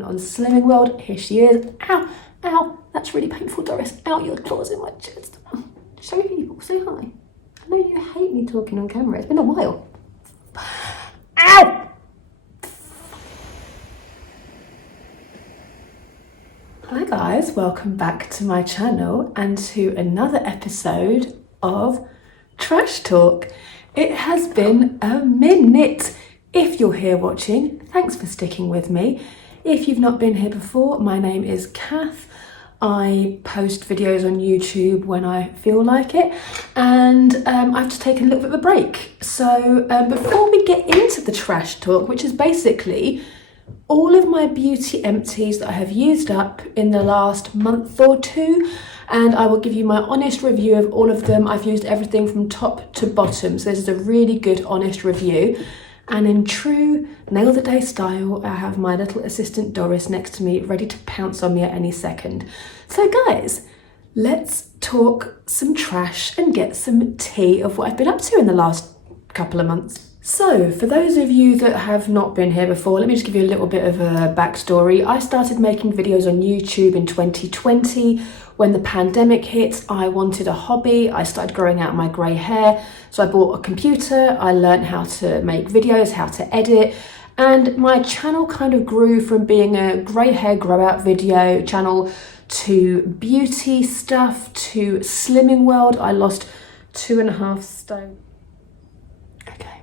On Slimming World, here she is. Ow, ow, that's really painful, Doris. Ow, your claws in my chest. Show people, say hi. I know you hate me talking on camera, it's been a while. Ow! Hi guys, welcome back to my channel and to another episode of Trash Talk. It has been a minute. If you're here watching, thanks for sticking with me. If you've not been here before, my name is Kath. I post videos on YouTube when I feel like it, and I've just taken a little bit of a break. So before we get into the trash talk, which is basically all of my beauty empties that I have used up in the last month or two, and I will give you my honest review of all of them. I've used everything from top to bottom, so this is a really good honest review. And in true nail of the day style, I have my little assistant Doris next to me, ready to pounce on me at any second. So guys, let's talk some trash and get some tea of what I've been up to in the last couple of months. So for those of you that have not been here before, let me just give you a little bit of a backstory. I started making videos on YouTube in 2020. When the pandemic hit, I wanted a hobby. I started growing out my grey hair. So I bought a computer, I learned how to make videos, how to edit, and my channel kind of grew from being a grey hair grow out video channel to beauty stuff, to Slimming World. I lost 2.5 stone. Okay.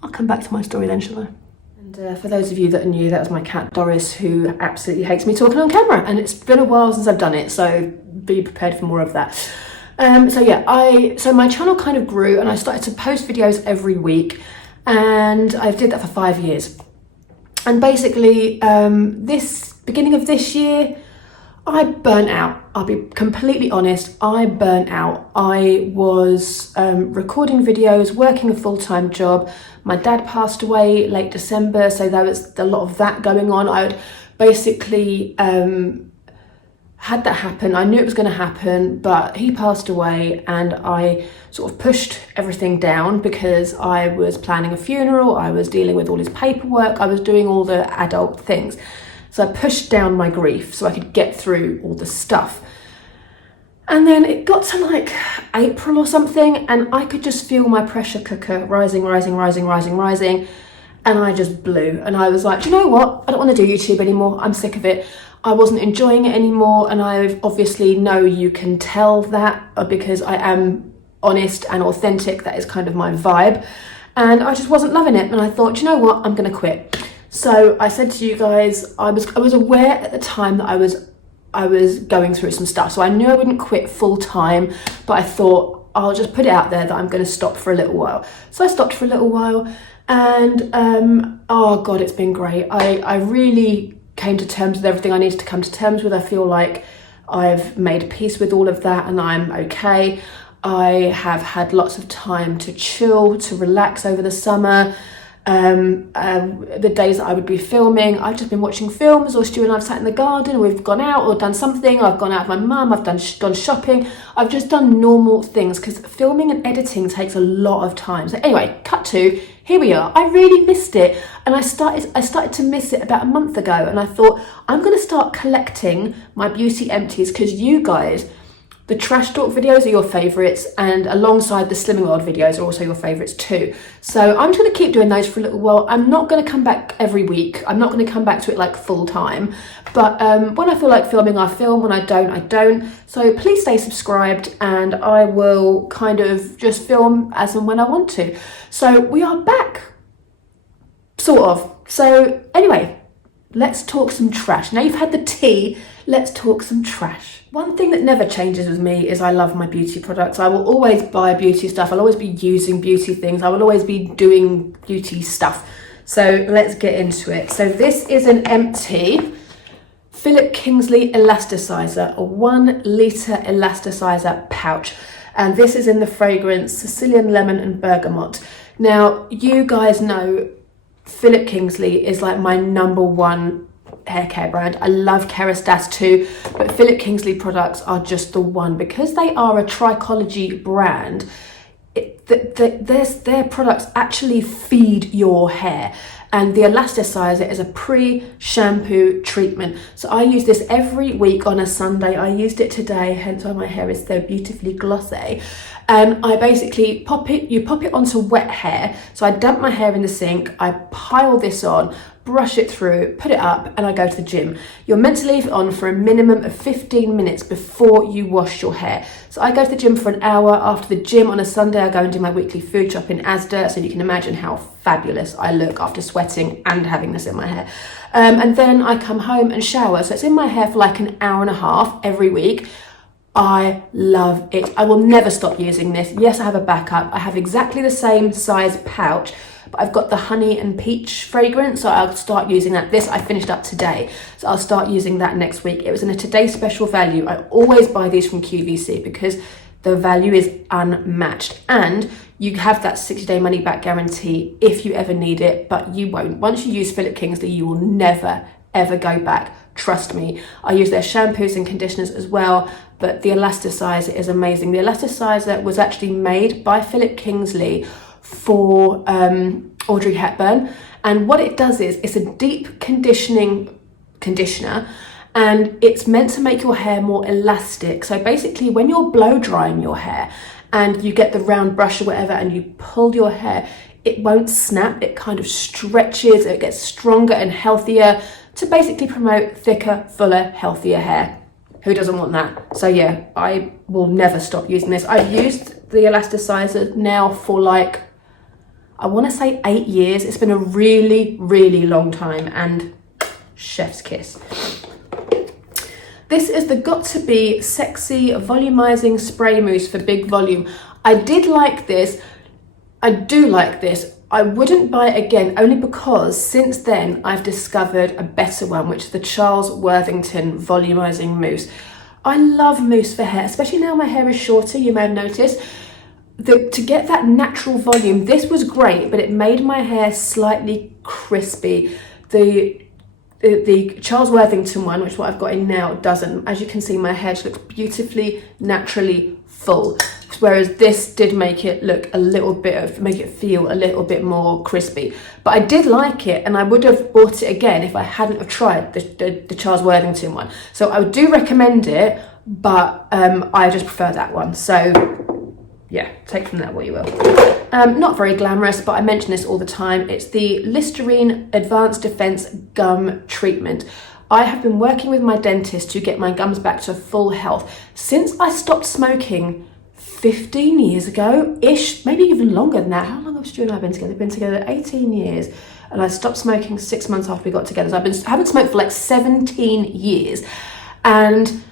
I'll come back to my story then, shall I? And for those of you that are new, that was my cat Doris, who absolutely hates me talking on camera, and it's been a while since I've done it, so be prepared for more of that. So my channel kind of grew, and I started to post videos every week, and I did that for 5 years. And basically, this beginning of this year, I burnt out. I'll be completely honest, I burnt out. I was recording videos, working a full-time job. My dad passed away late December, so there was a lot of that going on. I would basically had that happen. I knew it was going to happen, but he passed away, and I sort of pushed everything down because I was planning a funeral, I was dealing with all his paperwork, I was doing all the adult things. So I pushed down my grief so I could get through all the stuff. And then it got to like April or something, and I could just feel my pressure cooker rising. And I just blew. And I was like, do you know what? I don't want to do YouTube anymore. I'm sick of it. I wasn't enjoying it anymore. And I obviously know you can tell that because I am honest and authentic. That is kind of my vibe. And I just wasn't loving it. And I thought, do you know what? I'm going to quit. So I said to you guys, I was aware at the time that I was going through some stuff. So I knew I wouldn't quit full time, but I thought I'll just put it out there that I'm going to stop for a little while. So I stopped for a little while, and oh God, it's been great. I really came to terms with everything I needed to come to terms with. I feel like I've made peace with all of that, and I'm okay. I have had lots of time to chill, to relax over the summer. The days that I would be filming, I've just been watching films, or Stu and I've sat in the garden, we've gone out or done something. I've gone out with my mum, I've gone shopping. I've just done normal things because filming and editing takes a lot of time. So anyway, cut to, here we are. I really missed it, and I started to miss it about a month ago, and I thought I'm going to start collecting my beauty empties because you guys, the trash talk videos are your favourites, and alongside the Slimming World videos are also your favourites too. So I'm just going to keep doing those for a little while. I'm not going to come back every week. I'm not going to come back to it like full time. But when I feel like filming, I film. When I don't, I don't. So please stay subscribed, and I will kind of just film as and when I want to. So we are back, sort of. So anyway, let's talk some trash. Now you've had the tea, let's talk some trash. One thing that never changes with me is I love my beauty products. I will always buy beauty stuff. I'll always be using beauty things. I will always be doing beauty stuff. So let's get into it. So this is an empty Philip Kingsley Elastisizer, a 1 litre Elastisizer pouch. And this is in the fragrance Sicilian Lemon and Bergamot. Now, you guys know Philip Kingsley is like my #1 hair care brand. I love Kerostas too, but Philip Kingsley products are just the one because they are a trichology brand. their products actually feed your hair. And the Elastisizer is a pre-shampoo treatment. So I use this every week on a Sunday. I used it today, hence why my hair is so beautifully glossy. And I basically you pop it onto wet hair. So I dump my hair in the sink, I pile this on, brush it through, put it up, and I go to the gym. You're meant to leave it on for a minimum of 15 minutes before you wash your hair. So I go to the gym for an hour. After the gym on a Sunday, I go and do my weekly food shop in Asda, so you can imagine how fabulous I look after sweating and having this in my hair. And then I come home and shower. So it's in my hair for like an hour and a half every week. I love it. I will never stop using this. Yes, I have a backup. I have exactly the same size pouch, but I've got the honey and peach fragrance, so I'll start using that. This I finished up today, so I'll start using that next week. It was in a Today Special value. I always buy these from QVC because the value is unmatched, and you have that 60-day money back guarantee if you ever need it, but you won't. Once you use Philip Kingsley, you will never, ever go back. Trust me. I use their shampoos and conditioners as well, but the Elastisizer is amazing. The Elastisizer was actually made by Philip Kingsley for Audrey Hepburn, and what it does is it's a deep conditioning conditioner, and it's meant to make your hair more elastic. So basically when you're blow drying your hair and you get the round brush or whatever and you pull your hair, it won't snap. It kind of stretches, it gets stronger and healthier to basically promote thicker, fuller, healthier hair. Who doesn't want that? So yeah, I will never stop using this. I've used the Elastisizer now for like, I want to say 8 years. It's been a really, really long time, and chef's kiss. This is the Got To Be Sexy Volumizing Spray Mousse for big volume. I did like this. I do like this. I wouldn't buy it again, only because since then I've discovered a better one, which is the Charles Worthington Volumizing Mousse. I love mousse for hair, especially now my hair is shorter, you may have noticed. To get that natural volume, this was great, but it made my hair slightly crispy. The Charles Worthington one, which is what I've got in now, doesn't. As you can see, my hair just looks beautifully, naturally full. Whereas this did make it look make it feel a little bit more crispy. But I did like it, and I would have bought it again if I hadn't have tried the Charles Worthington one. So I do recommend it, but I just prefer that one. So yeah, take from that what you will. Not very glamorous, but I mention this all the time. It's the Listerine Advanced Defense Gum Treatment. I have been working with my dentist to get my gums back to full health. Since I stopped smoking 15 years ago-ish, maybe even longer than that. How long have Stu and I been together? We've been together 18 years, and I stopped smoking 6 months after we got together. So I haven't smoked for like 17 years. And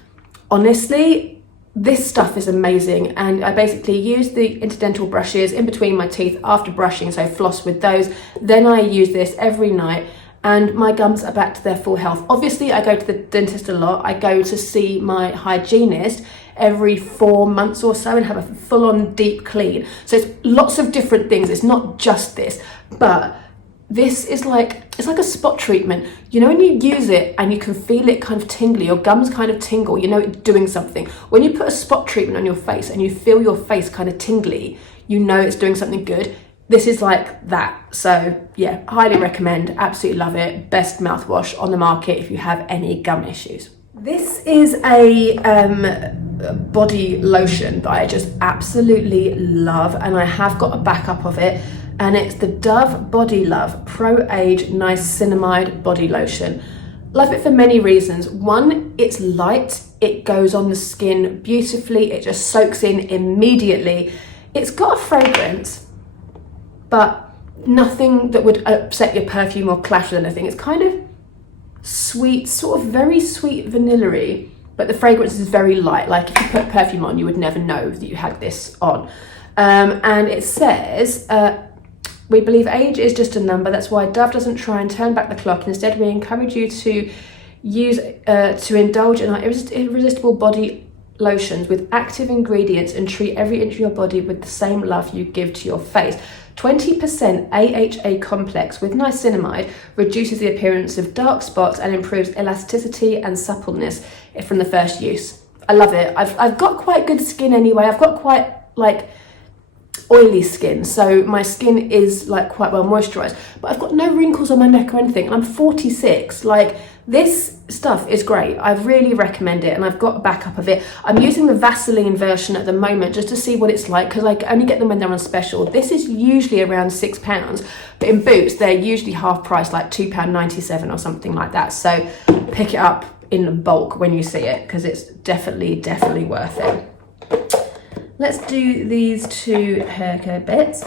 honestly, this stuff is amazing. And I basically use the interdental brushes in between my teeth after brushing, so I floss with those. Then I use this every night, and my gums are back to their full health. Obviously, I go to the dentist a lot. I go to see my hygienist every 4 months or so and have a full-on deep clean. So it's lots of different things. It's not just this, but this is like, it's like a spot treatment. You know, when you use it and you can feel it kind of tingly, your gums kind of tingle, you know it's doing something. When you put a spot treatment on your face and you feel your face kind of tingly, you know it's doing something good. This is like that. So yeah, highly recommend, absolutely love it. Best mouthwash on the market if you have any gum issues. This is a body lotion that I just absolutely love, and I have got a backup of it, and it's the Dove Body Love Pro Age Niacinamide Body Lotion. Love it for many reasons. One, it's light, it goes on the skin beautifully, it just soaks in immediately. It's got a fragrance, but nothing that would upset your perfume or clash with anything. It's kind of sweet, sort of very sweet vanilla-y, but the fragrance is very light. Like if you put perfume on, you would never know that you had this on. And it says, we believe age is just a number. That's why Dove doesn't try and turn back the clock. Instead, we encourage you to indulge in our irresistible body lotions with active ingredients and treat every inch of your body with the same love you give to your face. 20% AHA complex with niacinamide reduces the appearance of dark spots and improves elasticity and suppleness from the first use. I love it. I've got quite good skin anyway. I've got quite like oily skin, so my skin is like quite well moisturized, but I've got no wrinkles on my neck or anything, and I'm 46. Like, this stuff is great. I really recommend it, and I've got a backup of it. I'm using the Vaseline version at the moment just to see what it's like, because I only get them when they're on special. This is usually around £6, but in Boots they're usually half price, like £2.97 or something like that. So pick it up in bulk when you see it, because it's definitely worth it. Let's do these two hair care bits.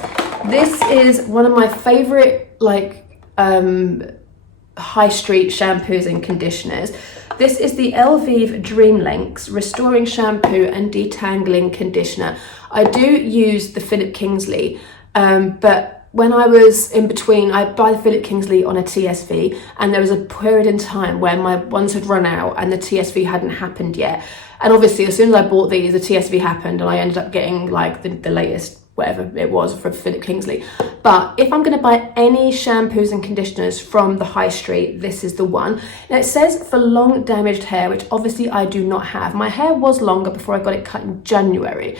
This is one of my favorite, like, high street shampoos and conditioners. This is the Elvive Dream Lengths Restoring Shampoo and Detangling Conditioner. I do use the Philip Kingsley, but when I was in between, I buy the Philip Kingsley on a TSV, and there was a period in time where my ones had run out and the TSV hadn't happened yet. And obviously, as soon as I bought these, the TSV happened, and I ended up getting like the latest, whatever it was, for Philip Kingsley. But if I'm going to buy any shampoos and conditioners from the high street, this is the one. Now, it says for long damaged hair, which obviously I do not have. My hair was longer before I got it cut in January.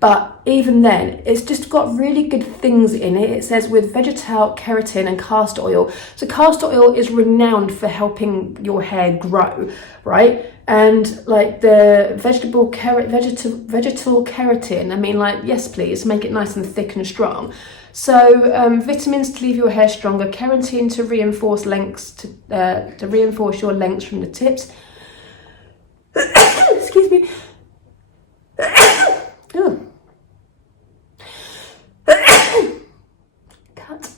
But even then, it's just got really good things in it. It says with vegetal, keratin and castor oil. So castor oil is renowned for helping your hair grow, right? And like the vegetal keratin, I mean, like, yes please, make it nice and thick and strong. So vitamins to leave your hair stronger, keratin to reinforce lengths, to reinforce your lengths from the tips. Excuse me. Oh. Cut.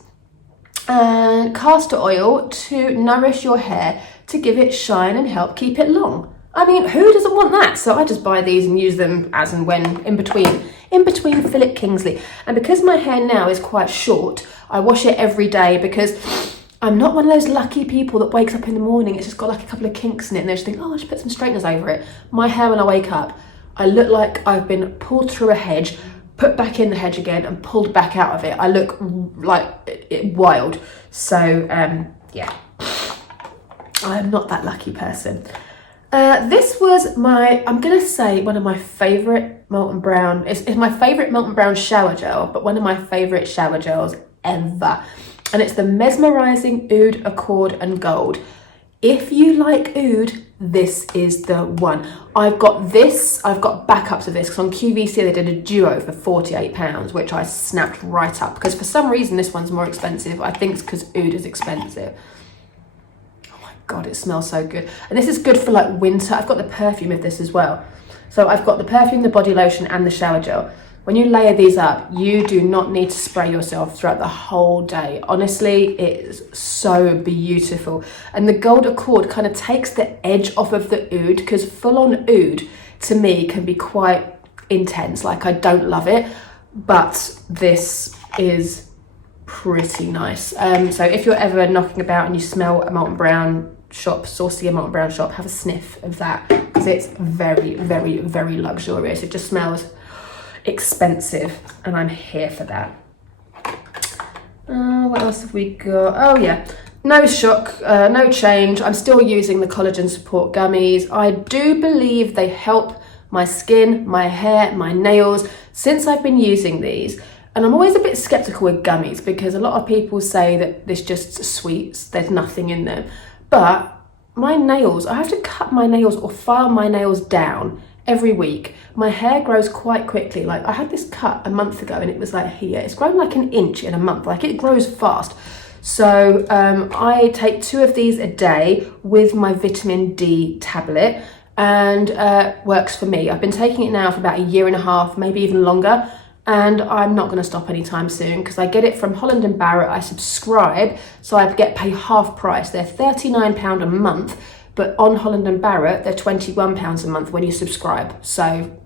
And castor oil to nourish your hair, to give it shine and help keep it long. I mean, who doesn't want that? So I just buy these and use them as and when in between Philip Kingsley. And because my hair now is quite short, I wash it every day, because I'm not one of those lucky people that wakes up in the morning, it's just got like a couple of kinks in it, and they just think, oh, I'll just put some straighteners over it. My hair, when I wake up, I look like I've been pulled through a hedge, put back in the hedge again, and pulled back out of it. I look like wild. So yeah, I'm not that lucky person. This was I'm gonna say one of my favorite Molton Brown. It's my favorite Molton Brown shower gel, but one of my favorite shower gels ever. And it's the Mesmerizing Oud Accord and Gold. If you like oud, this is the one. I've got backups of this, because on QVC they did a duo for £48, which I snapped right up, because for some reason this one's more expensive. I think it's because oud is expensive. God, it smells so good. And this is good for like winter. I've got the perfume of this as well. So I've got the perfume, the body lotion and the shower gel. When you layer these up, you do not need to spray yourself throughout the whole day. Honestly, it is so beautiful. And the Gold Accord kind of takes the edge off of the oud, because full on oud to me can be quite intense. Like, I don't love it, but this is pretty nice. So if you're ever knocking about and you smell a Molton Brown shop, saucy Molton Brown shop, have a sniff of that, because it's very luxurious. It just smells expensive, and I'm here for that. What else have we got? Oh yeah, no shock, no change. I'm still using the Collagen Support Gummies. I do believe they help my skin, my hair, my nails since I've been using these. And I'm always a bit skeptical with gummies, because a lot of people say that there's just sweets, there's nothing in them. But my nails, I have to cut my nails or file my nails down every week. My hair grows quite quickly. Like, I had this cut a month ago and it was like here. It's grown like an inch in a month. Like, it grows fast. So I take 2 of these a day with my vitamin D tablet, and works for me. I've been taking it now for about 1.5 years, maybe even longer. And I'm not going to stop anytime soon, because I get it from Holland & Barrett. I subscribe, so I get paid half price. They're £39 a month, but on Holland & Barrett, they're £21 a month when you subscribe. So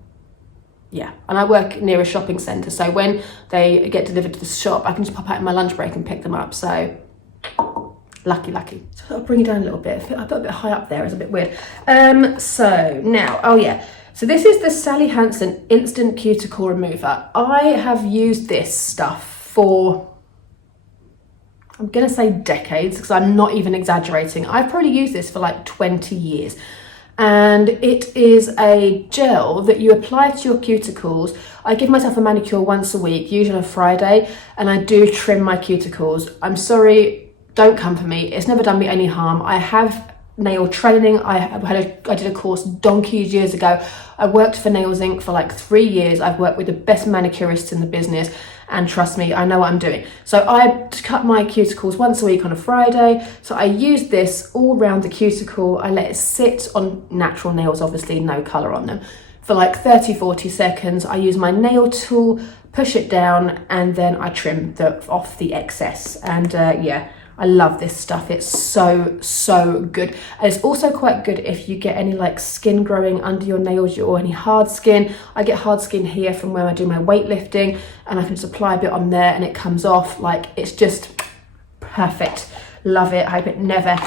yeah, and I work near a shopping centre, so when they get delivered to the shop, I can just pop out in my lunch break and pick them up. So lucky. So I'll bring it down a little bit. I put a bit high up there, it's a bit weird. So now, oh yeah. So this is the Sally Hansen Instant Cuticle Remover. I have used this stuff for, I'm gonna say decades, because I'm not even exaggerating. I've probably used this for like 20 years. and it is a gel that you apply to your cuticles. I give myself a manicure once a week, usually on a Friday, and I do trim my cuticles. I'm sorry, don't come for me. It's never done me any harm. I have nail training. I did a course donkeys years ago. I worked for Nails Inc. for like 3 years. I've worked with the best manicurists in the business, and trust me, I know what I'm doing. So I cut my cuticles once a week on a Friday. So I use this all around the cuticle. I let it sit on natural nails, obviously no colour on them, for like 30-40 seconds. I use my nail tool, push it down, and then I trim off the excess. And yeah, I love this stuff. It's so good. And it's also quite good if you get any like skin growing under your nails or any hard skin. I get hard skin here from when I do my weightlifting, and I can just apply a bit on there and it comes off. Like, it's just perfect. Love it. I hope it never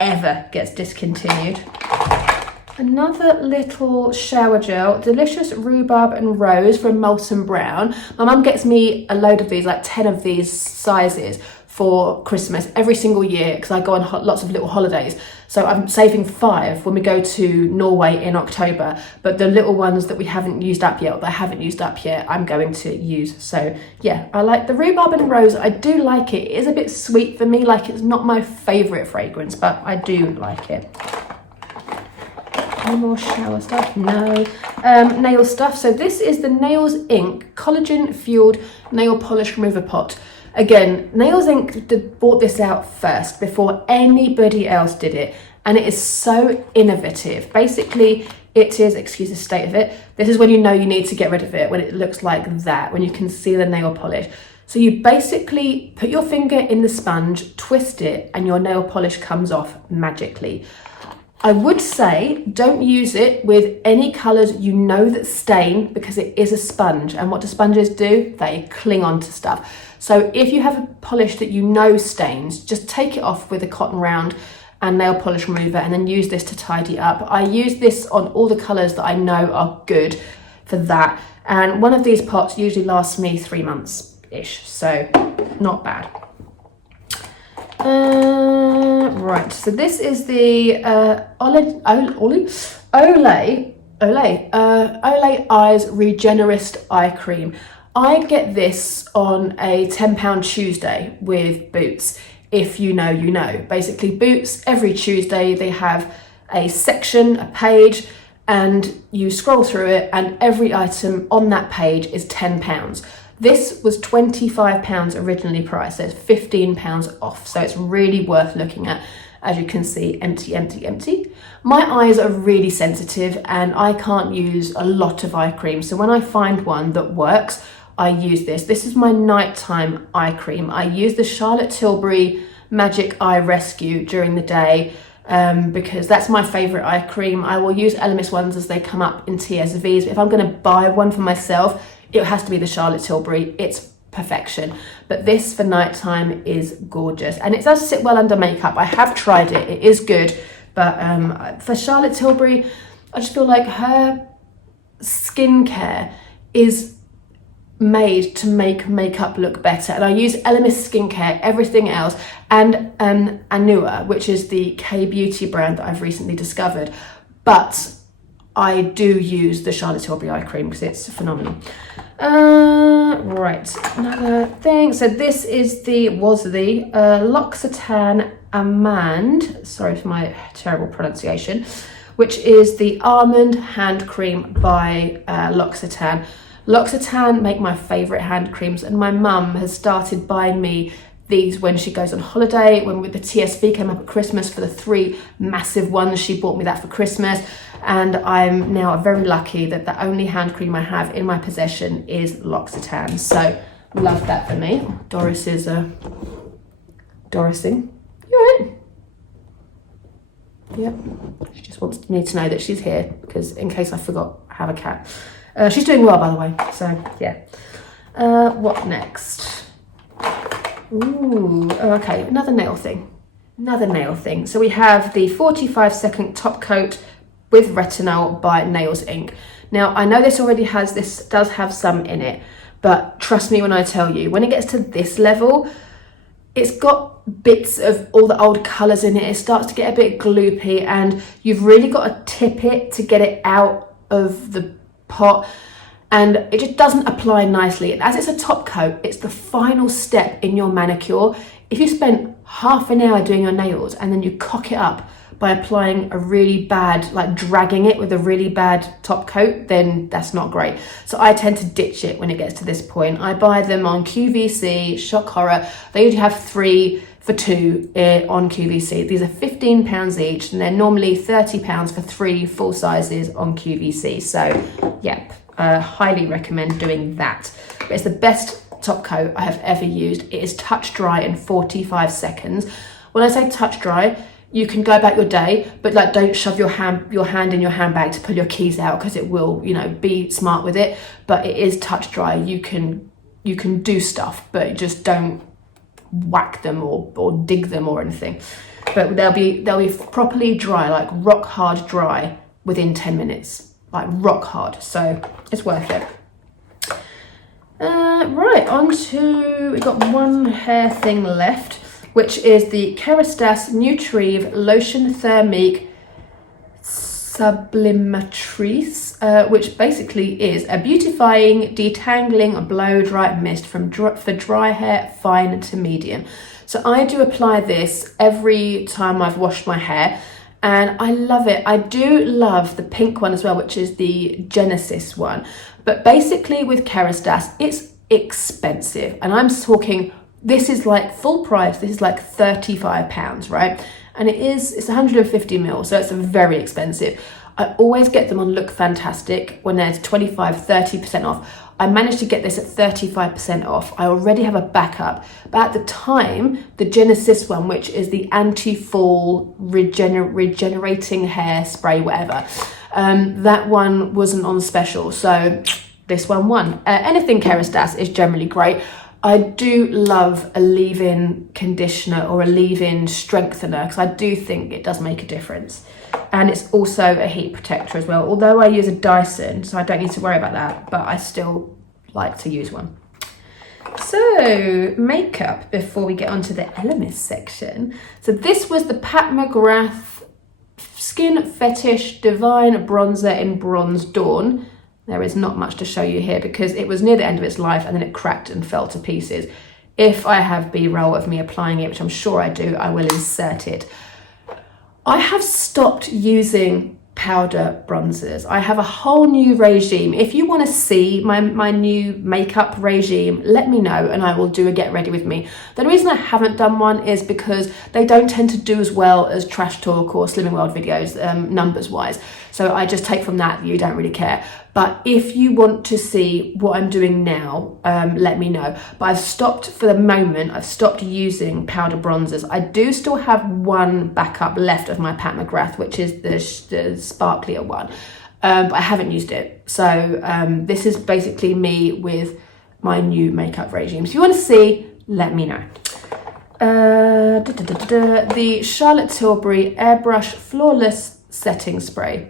ever gets discontinued. Another little shower gel, Delicious Rhubarb and Rose from Molton Brown. My mum gets me a load of these, like 10 of these sizes, for Christmas every single year, because I go on lots of little holidays. So I'm saving 5 when we go to Norway in October, but the little ones that we haven't used up yet, or that I haven't used up yet, I'm going to use. So yeah, I like the Rhubarb and Rose. I do like it. It is a bit sweet for me. Like, it's not my favourite fragrance, but I do like it. Any more shower stuff? No. Nail stuff. So this is the Nails Inc. Collagen Fueled Nail Polish Remover Pot. Again, Nails Inc. brought this out first before anybody else did it, and it is so innovative. Basically, it is, excuse the state of it, this is when you know you need to get rid of it, when it looks like that, when you can see the nail polish. So you basically put your finger in the sponge, twist it, and your nail polish comes off magically. I would say don't use it with any colours you know that stain, because it is a sponge, and what do sponges do? They cling on to stuff. So if you have a polish that you know stains, just take it off with a cotton round and nail polish remover, and then use this to tidy up. I use this on all the colours that I know are good for that, and one of these pots usually lasts me 3 months-ish, so not bad. Right, so this is the Olay Eyes Rengerist Eye Cream. I get this on a £10 Tuesday with Boots. If you know, you know. Basically, Boots, every Tuesday, they have a section, a page, and you scroll through it, and every item on that page is £10. This was £25 originally priced, so it's £15 off. So it's really worth looking at. As you can see, empty, empty, empty. My eyes are really sensitive, and I can't use a lot of eye cream. So when I find one that works, I use this. This is my nighttime eye cream. I use the Charlotte Tilbury Magic Eye Rescue during the day, because that's my favourite eye cream. I will use Elemis ones as they come up in TSVs. But if I'm going to buy one for myself, it has to be the Charlotte Tilbury. It's perfection. But this for nighttime is gorgeous, and it does sit well under makeup. I have tried it. It is good. But for Charlotte Tilbury, I just feel like her skincare is made to make makeup look better, and I use Elemis skincare, everything else, and Anua, which is the K-beauty brand that I've recently discovered, but I do use the Charlotte Tilbury eye cream because it's phenomenal. Right, another thing. So this is the L'Occitane Armande, sorry for my terrible pronunciation, which is the almond hand cream by L'Occitane. L'Occitane make my favourite hand creams, and my mum has started buying me these when she goes on holiday. When the TSV came up at Christmas for the 3 massive ones, she bought me that for Christmas, and I'm now very lucky that the only hand cream I have in my possession is L'Occitane. So love that for me. Doris is Dorising. You alright? Yep. She just wants me to know that she's here, because in case I forgot, I have a cat. She's doing well, by the way, so yeah. What next? Ooh, okay, another nail thing. So we have the 45-second top coat with retinol by Nails Inc. Now, I know this does have some in it, but trust me when I tell you, when it gets to this level, it's got bits of all the old colours in it. It starts to get a bit gloopy, and you've really got to tip it to get it out of the pot, and it just doesn't apply nicely. And as it's a top coat, it's the final step in your manicure. If you spent half an hour doing your nails and then you cock it up by applying a really bad, like dragging it with a really bad top coat, then that's not great. So I tend to ditch it when it gets to this point. I buy them on QVC, Shock Horror. They usually have 3 for 2 on QVC. These are £15 each, and they're normally £30 for 3 full sizes on QVC. So yeah, highly recommend doing that. But it's the best top coat I have ever used. It is touch dry in 45 seconds. When I say touch dry, you can go about your day, but like don't shove your hand in your handbag to pull your keys out, because it will, you know, be smart with it. But it is touch dry. You can do stuff, but just don't whack them or dig them or anything. But they'll be properly dry, like rock hard dry, within 10 minutes, like rock hard. So it's worth it. Right, on to, we've got one hair thing left, which is the Kerastase Nutrive Lotion Thermique Sublimatrice, which basically is a beautifying, detangling blow dry mist for dry hair, fine to medium. So I do apply this every time I've washed my hair, and I love it. I do love the pink one as well, which is the Genesis one. But basically with Kerastase, it's expensive, and I'm talking, this is like full price. This is like £35, right? And it's 150 ml, so it's very expensive. I always get them on Look Fantastic when there's 25-30% off. I managed to get this at 35% off. I already have a backup, but at the time, the Genesis one, which is the anti-fall regenerating hair spray, whatever, that one wasn't on special, so this one won. Anything Kerastase is generally great. I do love a leave-in conditioner or a leave-in strengthener, because I do think it does make a difference. And it's also a heat protector as well, although I use a Dyson, so I don't need to worry about that, but I still like to use one. So, makeup, before we get onto the Elemis section. So this was the Pat McGrath Skin Fetish Divine Bronzer in Bronze Dawn. There is not much to show you here because it was near the end of its life and then it cracked and fell to pieces. If I have B-roll of me applying it, which I'm sure I do, I will insert it. I have stopped using powder bronzers. I have a whole new regime. If you want to see my new makeup regime, let me know and I will do a get ready with me. The reason I haven't done one is because they don't tend to do as well as Trash Talk or Slimming World videos, numbers wise. So I just take from that, you don't really care. But if you want to see what I'm doing now, let me know. But I've stopped, for the moment, I've stopped using powder bronzers. I do still have one backup left of my Pat McGrath, which is the sparklier one. But I haven't used it. So this is basically me with my new makeup regime. So if you want to see, let me know. The Charlotte Tilbury Airbrush Flawless Setting Spray.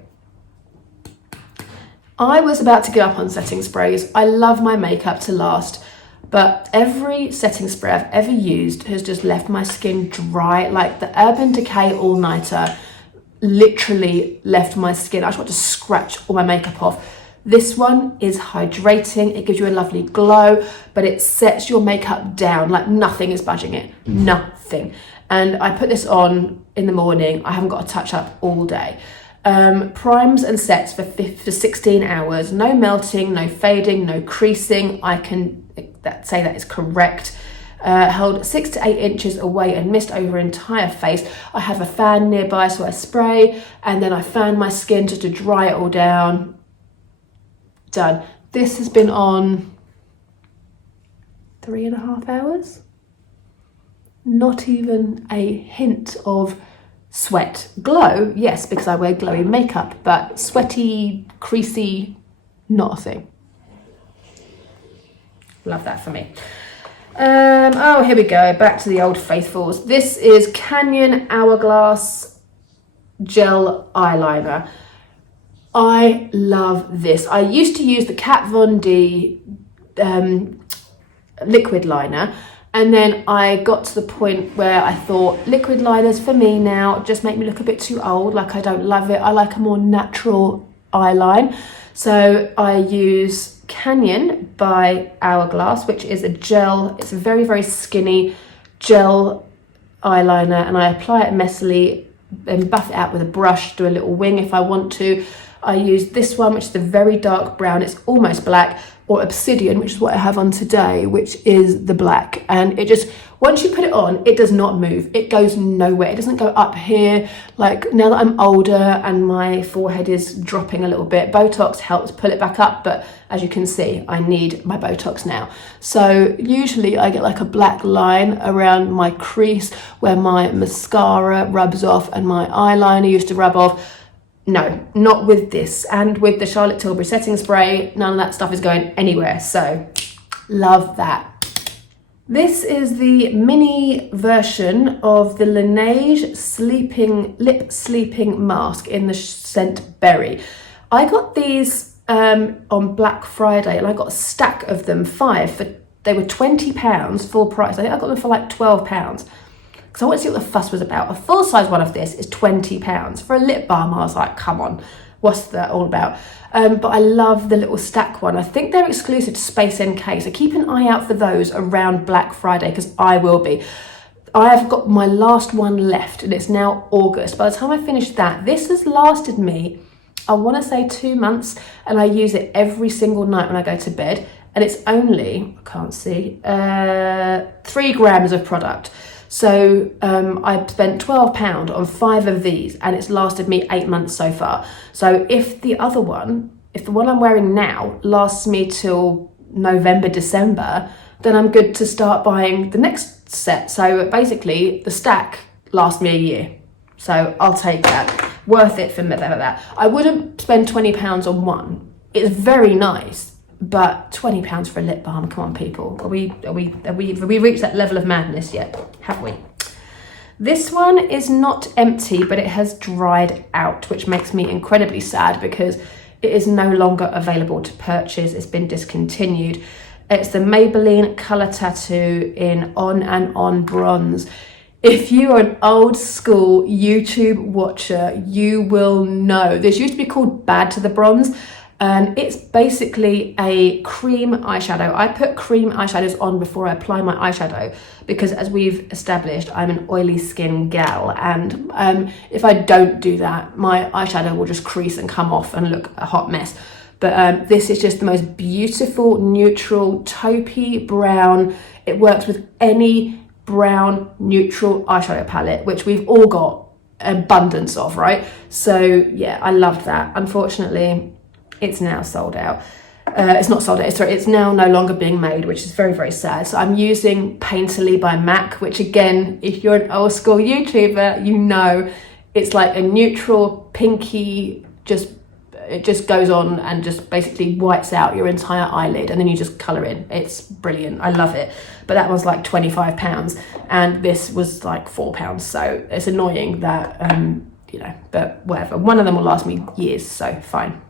I was about to give up on setting sprays. I love my makeup to last, but every setting spray I've ever used has just left my skin dry. Like the Urban Decay All Nighter literally left my skin. I just want to scratch all my makeup off. This one is hydrating. It gives you a lovely glow, but it sets your makeup down. Like nothing is budging it, nothing. And I put this on in the morning. I haven't got to touch up all day. Primes and sets for 16 hours, no melting, no fading, no creasing. I can say that is correct. Held 6 to 8 inches away and mist over entire face. I have a fan nearby, so I spray and then I fan my skin just to dry it all down. Done. This has been on 3.5 hours. Not even a hint of sweat. Glow, yes, because I wear glowy makeup, but sweaty, creasy, not a thing. Love that for me. Oh, here we go, back to the old faithfuls. This is Canyon Hourglass Gel Eyeliner. I love this. I used to use the Kat Von D liquid liner, And then I got to the point where I thought liquid liners for me now just make me look a bit too old. Like, I don't love it. I like a more natural eyeline. So I use Canyon by Hourglass, which is a gel. It's a very, very skinny gel eyeliner, and I apply it messily and buff it out with a brush, do a little wing if I want to. I use this one, which is a very dark brown. It's almost black, or Obsidian, which is what I have on today, which is the black. And it just, once you put it on, it does not move. It goes nowhere. It doesn't go up here. Like, now that I'm older and my forehead is dropping a little bit, Botox helps pull it back up. But as you can see, I need my Botox now. So usually I get like a black line around my crease where my mascara rubs off and my eyeliner used to rub off. No, not with this. And with the Charlotte Tilbury setting spray, none of that stuff is going anywhere. So love that. This is the mini version of the Laneige lip sleeping mask in the scent Berry. I got these on Black Friday, and I got a stack of them, 5 they were £20 full price. I think I got them for like £12. Because I want to see what the fuss was about. A full size one of this is £20. For a lip balm, I was like, come on, what's that all about? But I love the little stack one. I think they're exclusive to Space NK, so keep an eye out for those around Black Friday, because I will be. I have got my last one left, and it's now August. By the time I finish that, this has lasted me, I want to say 2 months, and I use it every single night when I go to bed. And it's only, I can't see, 3 grams of product. So I spent £12 on 5 of these, and it's lasted me 8 months so far. So if the one I'm wearing now lasts me till November, December, then I'm good to start buying the next set. So basically the stack lasts me a year. So I'll take that. Worth it for that. I wouldn't spend £20 on one. It's very nice. But £20 for a lip balm, come on people. Have we reached that level of madness yet? Have we? This one is not empty, but it has dried out, which makes me incredibly sad because it is no longer available to purchase. It's been discontinued. It's the Maybelline Colour Tattoo in On and On Bronze. If you are an old school YouTube watcher, you will know. This used to be called Bad to the Bronze. And it's basically a cream eyeshadow. I put cream eyeshadows on before I apply my eyeshadow because, as we've established, I'm an oily skin gal. And if I don't do that, my eyeshadow will just crease and come off and look a hot mess. But this is just the most beautiful, neutral, taupey brown. It works with any brown, neutral eyeshadow palette, which we've all got abundance of, right? So yeah, I loved that. Unfortunately, it's now sold out. It's not sold out, it's now no longer being made, which is very, very sad. So I'm using Painterly by MAC, which again, if you're an old school YouTuber, you know, it's like a neutral, pinky, it just goes on and just basically whites out your entire eyelid, and then you just colour in. It's brilliant, I love it. But that was like £25, and this was like £4. So it's annoying that, but whatever. One of them will last me years, so fine.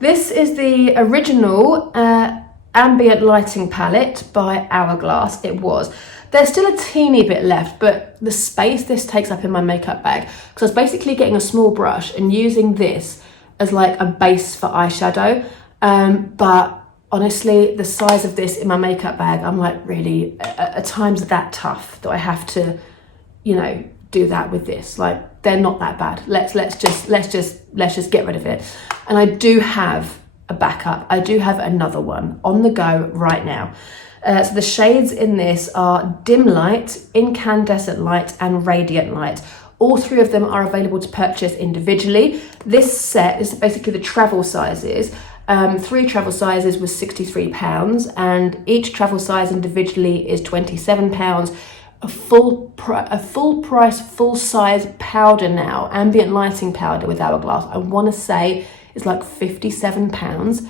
This is the original Ambient Lighting Palette by Hourglass. It was. There's still a teeny bit left, but the space this takes up in my makeup bag, because I was basically getting a small brush and using this as like a base for eyeshadow. But honestly, the size of this in my makeup bag, I'm like, really, at times that tough that I have to, do that with this. Like, they're not that bad. Let's just get rid of it. And I do have a backup. I do have another one on the go right now. So the shades in this are Dim Light, Incandescent Light, and Radiant Light. All 3 of them are available to purchase individually. This set is basically the travel sizes. 3 travel sizes was £63, and each travel size individually is £27. A full price, full size powder now, ambient lighting powder with Hourglass, I want to say is like £57.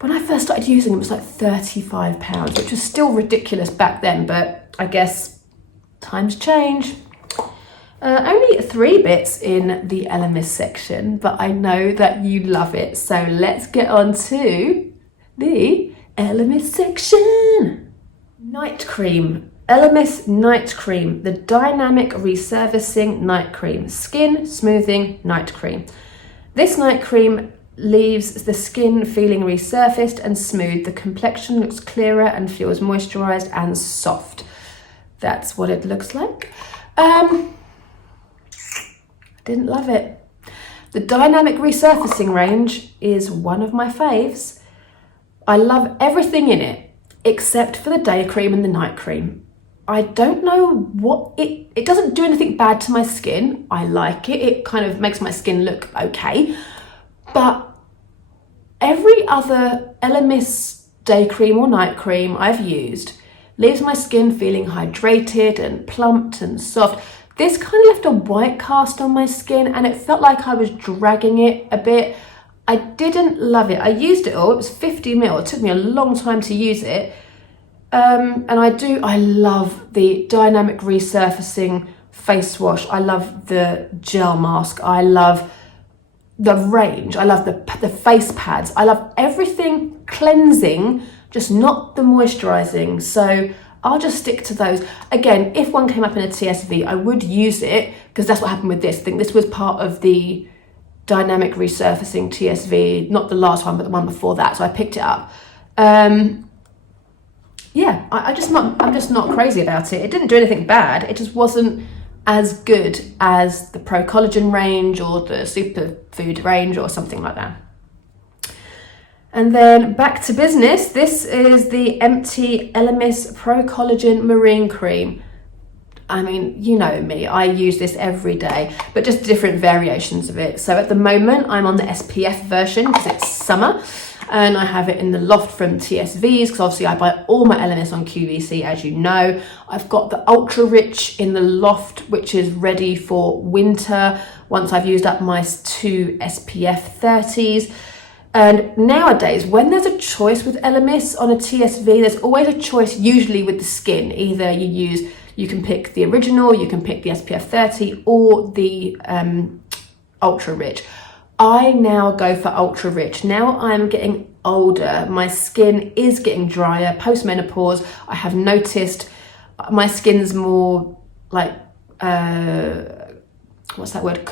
When I first started using it was like £35, which was still ridiculous back then, but I guess times change. Only 3 bits in the Elemis section, but I know that you love it. So let's get on to the Elemis section. Night cream. Elemis night cream, the dynamic resurfacing night cream, skin smoothing night cream. This night cream leaves the skin feeling resurfaced and smooth. The complexion looks clearer and feels moisturized and soft. That's what it looks like. Didn't love it. The dynamic resurfacing range is one of my faves. I love everything in it except for the day cream and the night cream. I don't know what it doesn't do anything bad to my skin. I like it. It kind of makes my skin look okay. But every other Elemis day cream or night cream I've used leaves my skin feeling hydrated and plumped and soft. This kind of left a white cast on my skin and it felt like I was dragging it a bit. I didn't love it. I used it all. It was 50ml. It took me a long time to use it. And I love the dynamic resurfacing face wash. I love the gel mask. I love the range. I love the face pads. I love everything cleansing, just not the moisturizing. So I'll just stick to those. Again, if one came up in a TSV, I would use it because that's what happened with this. I think this was part of the dynamic resurfacing TSV, not the last one, but the one before that. So I picked it up. Yeah, I'm just not crazy about it. It didn't do anything bad. It just wasn't as good as the Pro Collagen range or the Superfood range or something like that. And then back to business. This is the Empty Elemis Pro Collagen Marine Cream. I mean, you know me, I use this every day, but just different variations of it. So at the moment, I'm on the SPF version because it's summer. And I have it in the Loft from TSVs because obviously I buy all my Elemis on QVC, as you know. I've got the Ultra Rich in the Loft, which is ready for winter once I've used up my 2 SPF 30s. And nowadays, when there's a choice with Elemis on a TSV, there's always a choice usually with the skin. Either you can pick the original, you can pick the SPF 30 or the Ultra Rich. I now go for Ultra Rich. Now I'm getting older, my skin is getting drier, post-menopause. I have noticed my skin's more like, what's that word?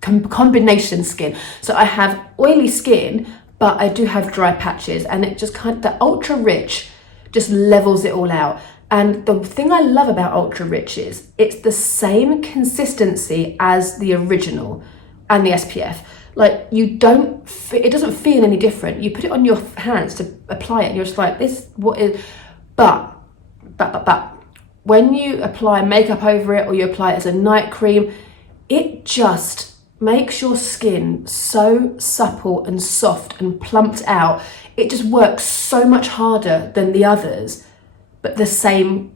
Combination skin. So I have oily skin, but I do have dry patches, and it just the Ultra Rich just levels it all out. And the thing I love about Ultra Rich is it's the same consistency as the original and the SPF. Like it doesn't feel any different. You put it on your hands to apply it and you're just like, but when you apply makeup over it or you apply it as a night cream, it just makes your skin so supple and soft and plumped out. It just works so much harder than the others, but the same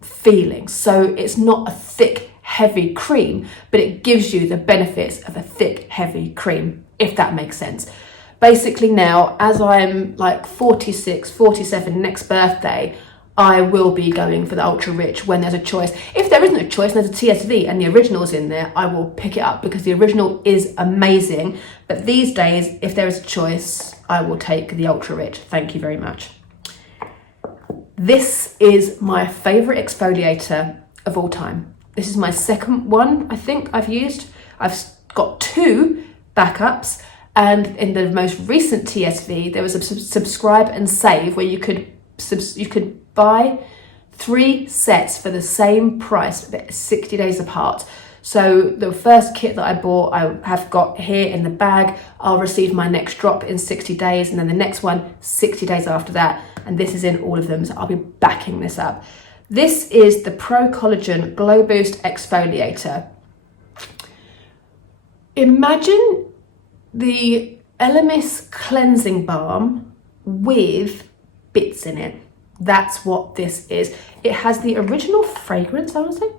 feeling. So it's not a thick, heavy cream, but it gives you the benefits of a thick, heavy cream, if that makes sense. Basically now, as I'm like 46, 47 next birthday, I will be going for the Ultra Rich when there's a choice. If there isn't a choice and there's a TSV and the original's in there, I will pick it up because the original is amazing. But these days, if there is a choice, I will take the Ultra Rich. Thank you very much. This is my favorite exfoliator of all time. This is my second one, I think I've used. I've got 2 backups, and in the most recent TSV, there was a subscribe and save where you could buy 3 sets for the same price, but 60 days apart. So the first kit that I bought, I have got here in the bag. I'll receive my next drop in 60 days, and then the next one 60 days after that. And this is in all of them, so I'll be backing this up. This is the Pro Collagen Glow Boost Exfoliator. Imagine the Elemis cleansing balm with bits in it. That's what this is. It has the original fragrance, I want to say.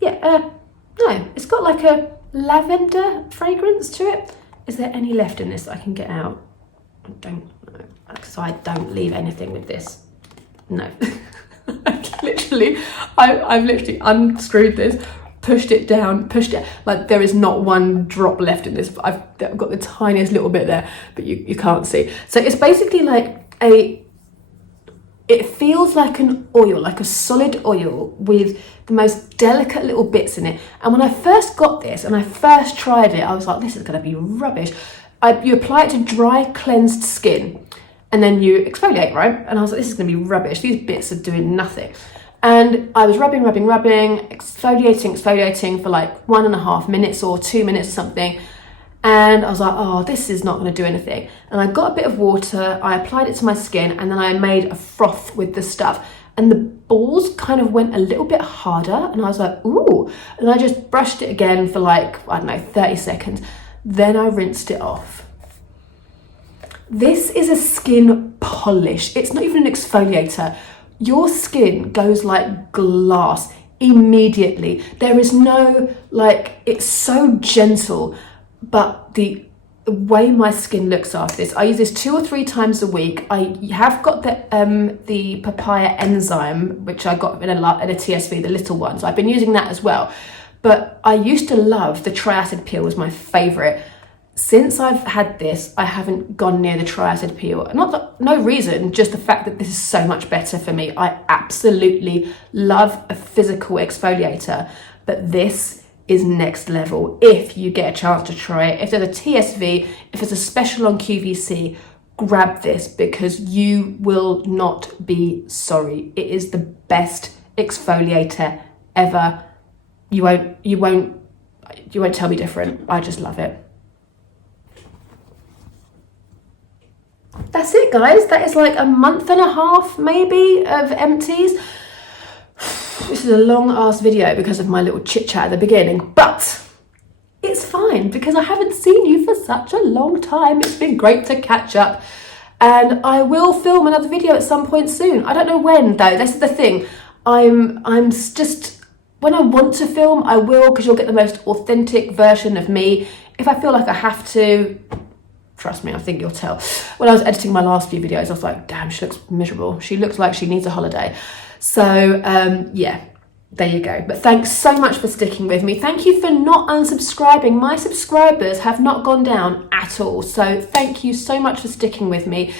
Yeah, no, it's got like a lavender fragrance to it. Is there any left in this that I can get out? I don't know, because I don't leave anything with this. No. I've literally unscrewed this, pushed it down, like there is not one drop left in this. I've got the tiniest little bit there, but you can't see. So it's basically like It feels like an oil, like a solid oil with the most delicate little bits in it. And when I first got this and I first tried it, I was like, this is going to be rubbish. You apply it to dry, cleansed skin and then you exfoliate, right? And I was like, this is going to be rubbish. These bits are doing nothing. And I was rubbing, exfoliating for like 1.5 minutes or 2 minutes or something. And I was like, oh, this is not going to do anything. And I got a bit of water, I applied it to my skin, and then I made a froth with the stuff. And the balls kind of went a little bit harder. And I was like, ooh. And I just brushed it again for like, I don't know, 30 seconds. Then I rinsed it off. This is a skin polish. It's not even an exfoliator. Your skin goes like glass immediately. There is no, like, it's so gentle. But the way my skin looks after this, I use this 2 or 3 times a week. I have got the papaya enzyme, which I got in a TSV, the little one. So I've been using that as well. But I used to love the triacid peel, was my favourite. Since I've had this, I haven't gone near the triacid peel. No reason, just the fact that this is so much better for me. I absolutely love a physical exfoliator, but this is next level. If you get a chance to try it, if there's a TSV, if there's a special on QVC, grab this because you will not be sorry. It is the best exfoliator ever. You won't tell me different. I just love it. That's it, guys. That is like 1.5 months maybe of empties. This is a long ass video because of my little chit chat at the beginning, but it's fine because I haven't seen you for such a long time. It's been great to catch up, and I will film another video at some point soon. I don't know when though. This is the thing. I'm just, when I want to film, I will, because you'll get the most authentic version of me. If I feel like I have to, trust me, I think you'll tell. When I was editing my last few videos, I was like, damn, she looks miserable. She looks like she needs a holiday. So yeah, there you go. But thanks so much for sticking with me. Thank you for not unsubscribing. My subscribers have not gone down at all. So thank you so much for sticking with me.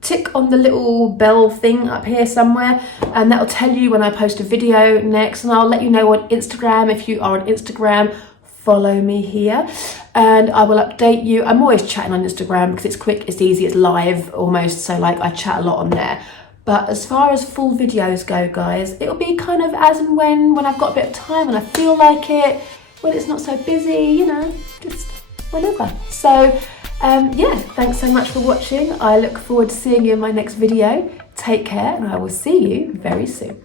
Tick on the little bell thing up here somewhere, and that'll tell you when I post a video next. And I'll let you know on Instagram. If you are on Instagram, follow me here and I will update you. I'm always chatting on Instagram because it's quick, it's easy, it's live almost. So like I chat a lot on there. But as far as full videos go, guys, it'll be kind of as and when I've got a bit of time and I feel like it, when it's not so busy, you know, just whenever. So yeah, thanks so much for watching. I look forward to seeing you in my next video. Take care and I will see you very soon.